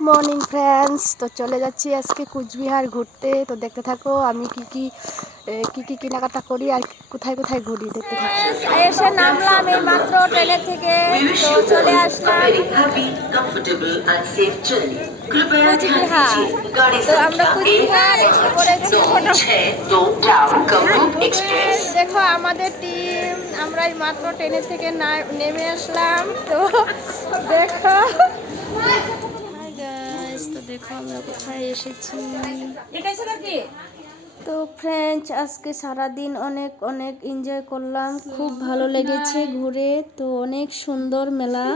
Morning friends, তো চলে যাচ্ছি আজকে কুচবিহার ঘুরতে। তো দেখতে থাকো আমি কি কেনাকাটা করি আর কোথায় কোথায় ঘুরি, দেখতে থাকো। এসে নামলাম এই মাত্র ট্রেনের থেকে, তো চলে আসলাম কুচবিহার। তো আমরা কুচবিহার এসে পড়েছি। দেখো আমাদের টিম, আমরা এই মাত্র ট্রেনের থেকে নেমে আসলাম। তো দেখো, তো দেখো আমরা কোথায় এসেছি। তো ফ্রেন্ডস, আজকে সারাদিন অনেক অনেক এনজয় করলাম, খুব ভালো লেগেছে ঘুরে। তো অনেক সুন্দর মেলা,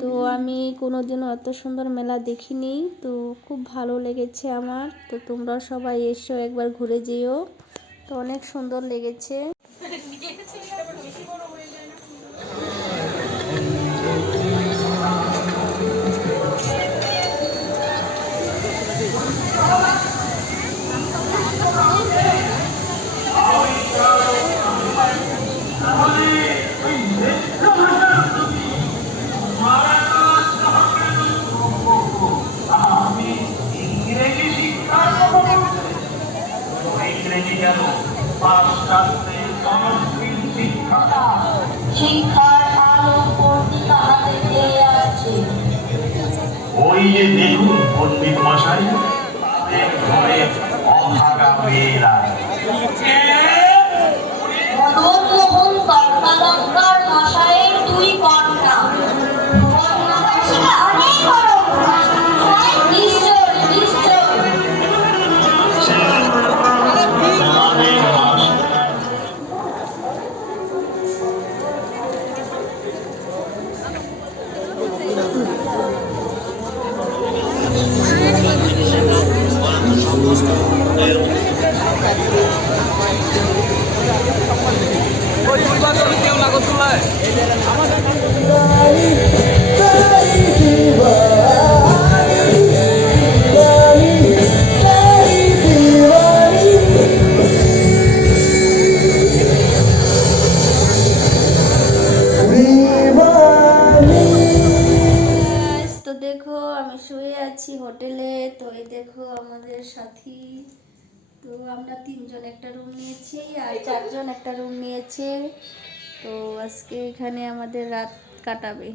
তো আমি কোনোদিনও এত সুন্দর মেলা দেখিনি। তো খুব ভালো লেগেছে আমার। তো তোমরা সবাই এসো, একবার ঘুরে যেও। তো অনেক সুন্দর লেগেছে। শিক্ষার আলো পত্রিকা হাতে পেয়ে আছে। ওই যে দেখুন পণ্ডিত মশাই, তাদের ঘরে অভাগা মেয়েরা। মদন মোহন তর্কালঙ্কার মশাইয়ের দুই কন্যা। অনেক বড় নিশ্চয় নিশ্চয়। তো দেখো আমি শুয়ে আছি হোটেলে। তো এই দেখো আমাদের সাথী। তো আমরা 3 জন একটা রুম নিয়েছি আর 4 জন একটা রুম নিয়েছে। তো আজকে এখানে আমাদের রাত কাটাবে।